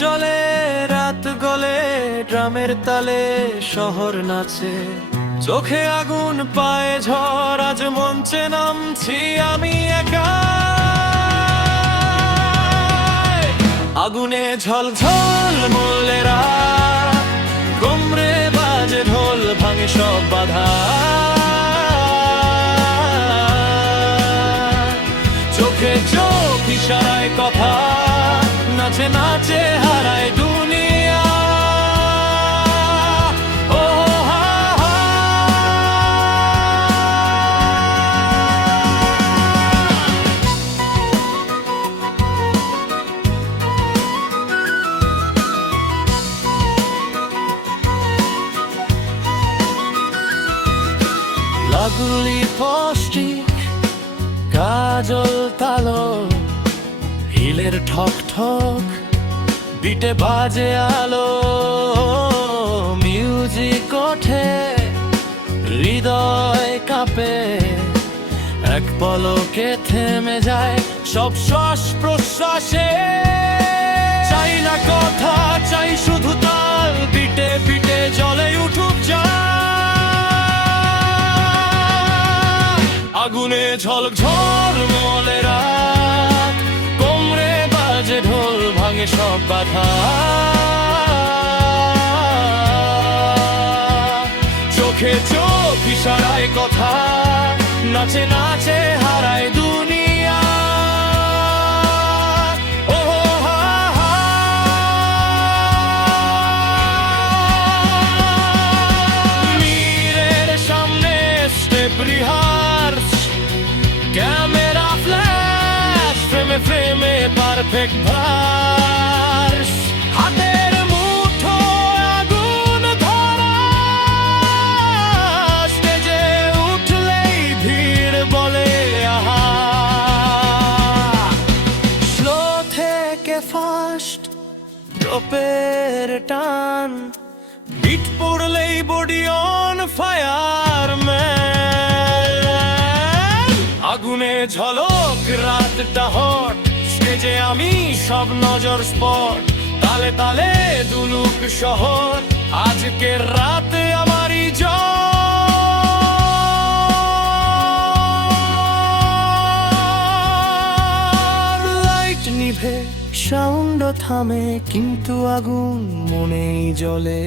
চলে রাত গলে, ড্রামের তালে শহর নাচে, চোখে আগুন পায়ে ঝড়, আজ মঞ্চে নামছি আমি একা। আগুনে ঝলঝল মোলেরা, কোমরে বাজে ঢোল, ভাঙে সব বাধা। চোখে চোখ ইশারায় কথা, নাচে নাচে হারায় দুনিয়া। ও হা হা। লাগুলি পষ্টিক, কাজল তালো, হিলের ঠক ঠক, বিটে বাজে আলো, মিউজিক ওঠে, হৃদয় কাঁপে, এক পলকে থেমে যায় সব শ্বাস প্রশ্বাসে। চাই না কথা, চাই শুধু তাল, বিটে বিটে জ্বলে উঠুক যা। আগুনে ঝলক ঝলমলেরা, কোমরে বাজে ঢোল, ভাঙে সব বাধা। চোখে চোখ ইশারায় কথা, নাচে নাচে হারায় দুনিয়া। ও হা হা। মিরের সামনে স্টেপ রিহার্স, ক্যামেরা ফ্ল্যাশ, ফ্রেমে ফ্রেমে পারফেক্ট ভার্স। হাতের মুঠো আগুন ধরা, স্টেজে উঠলেই ভিড় বলে আহা। স্লো থেকে ফাস্ট, টোপের টান, বিট পড়লেই বডি অন ফায়ার ম্যান। আগুনে ঝলক রাতটা হট, স্টেজে আমি সব নজর স্পট, তালে তালে দুলুক শহর, আজকের রাতে আমারই জয়। লাইট নিভে, সাউন্ড থামে, কিন্তু আগুন মনেই জ্বলে।